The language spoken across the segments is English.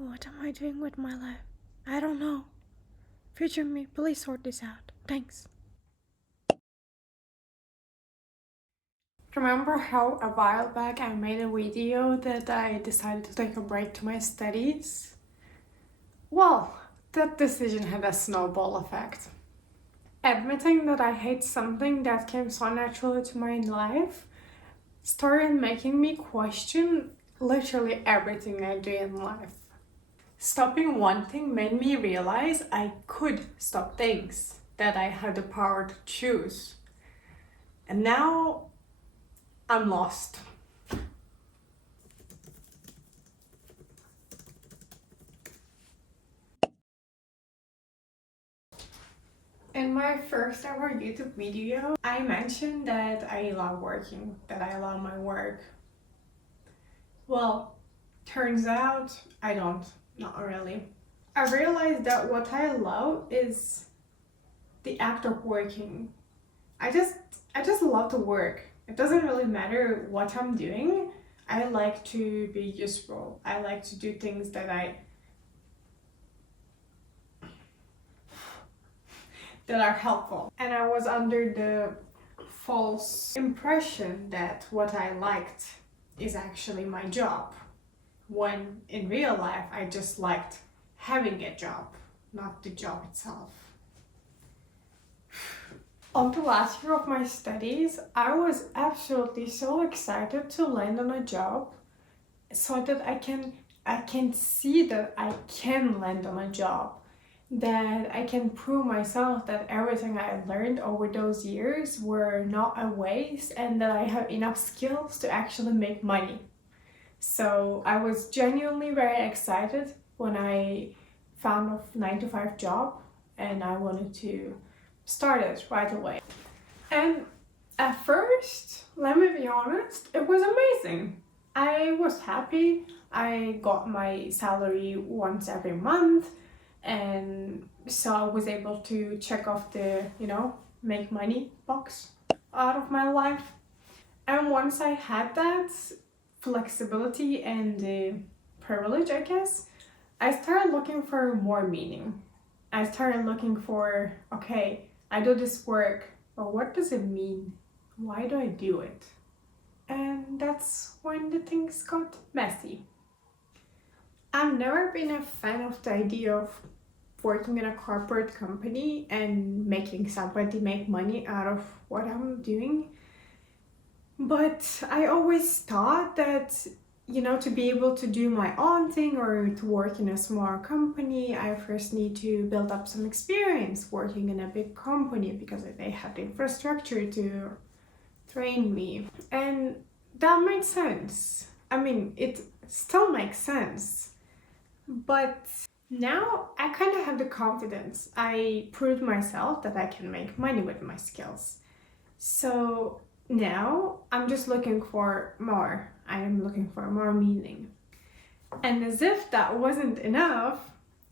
What am I doing with my life? I don't know. Future me, please sort this out. Thanks. Remember how a while back I made a video that I decided to take a break to my studies? Well, that decision had a snowball effect. Admitting that I hate something that came so naturally to my life started making me question literally everything I do in life. Stopping one thing made me realize I could stop things, that I had the power to choose. And now I'm lost. In my first ever YouTube video, I mentioned that I love working, that I love my work. Well, turns out I don't, not really. I realized that what I love is the act of working. I just love to work. It doesn't really matter what I'm doing. I like to be useful. I like to do things that are helpful. And I was under the false impression that what I liked is actually my job, when in real life I just liked having a job, not the job itself. On the last year of my studies, I was absolutely so excited to land on a job so that I can see that I can land on a job, that I can prove myself that everything I learned over those years were not a waste and that I have enough skills to actually make money. So I was genuinely very excited when I found a 9-to-5 job and I wanted to start it right away. And at first, let me be honest, it was amazing. I was happy. I got my salary once every month, and so I was able to check off the, make money box out of my life. And once I had that flexibility and the privilege, I guess, I started looking for more meaning. I started looking for, okay, I do this work, but what does it mean? Why do I do it? And that's when the things got messy. I've never been a fan of the idea of working in a corporate company and making somebody make money out of what I'm doing. But I always thought that, to be able to do my own thing or to work in a small company, I first need to build up some experience working in a big company because they have the infrastructure to train me. And that made sense. I mean, it still makes sense. But now I kind of have the confidence. I proved myself that I can make money with my skills. So now I'm just looking for more. I am looking for more meaning. And as if that wasn't enough,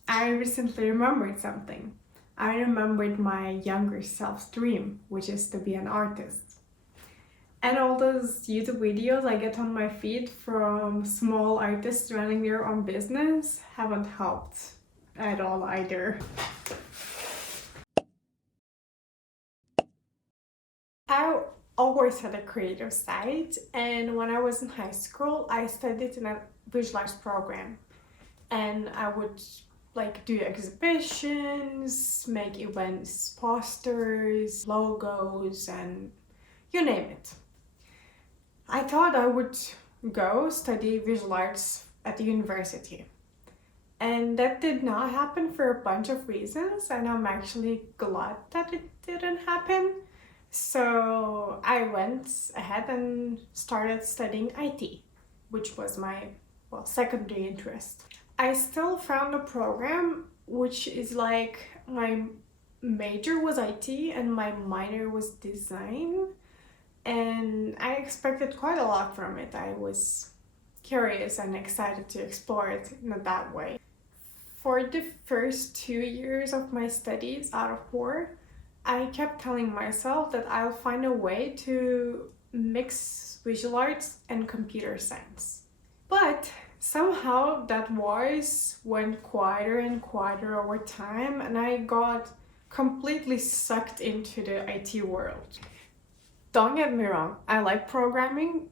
I recently remembered something. I remembered my younger self's dream, which is to be an artist. And all those YouTube videos I get on my feed from small artists running their own business haven't helped at all either. I always had a creative side, and when I was in high school, I studied in a visual arts program, and I would do exhibitions, make events, posters, logos, and you name it. I thought I would go study visual arts at the university, and that did not happen for a bunch of reasons, and I'm actually glad that it didn't happen. So I went ahead and started studying IT, which was my secondary interest. I still found a program which is my major was IT and my minor was design, and I expected quite a lot from it. I was curious and excited to explore it in that way. For the first 2 years of my studies out of 4, I kept telling myself that I'll find a way to mix visual arts and computer science. But Somehow that voice went quieter and quieter over time, and I got completely sucked into the IT world. Don't get me wrong, I like programming,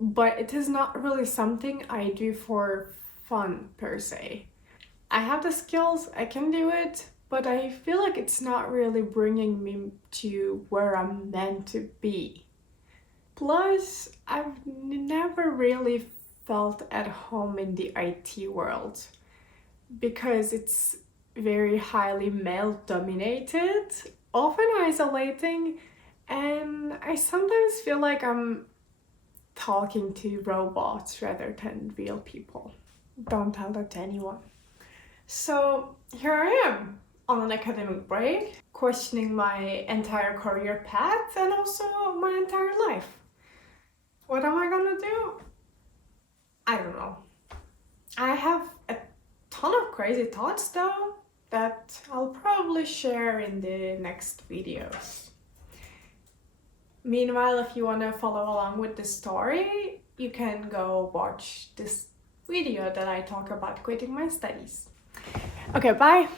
but it is not really something I do for fun per se. I have the skills, I can do it, but I feel like it's not really bringing me to where I'm meant to be. Plus, I've never really felt at home in the IT world because it's very highly male dominated, often isolating, and I sometimes feel like I'm talking to robots rather than real people. Don't tell that to anyone. So here I am on an academic break, questioning my entire career path and also my entire life. What am I gonna do? I don't know. I have a ton of crazy thoughts though that I'll probably share in the next videos. Meanwhile, if you want to follow along with the story, you can go watch this video that I talk about quitting my studies. Okay, bye!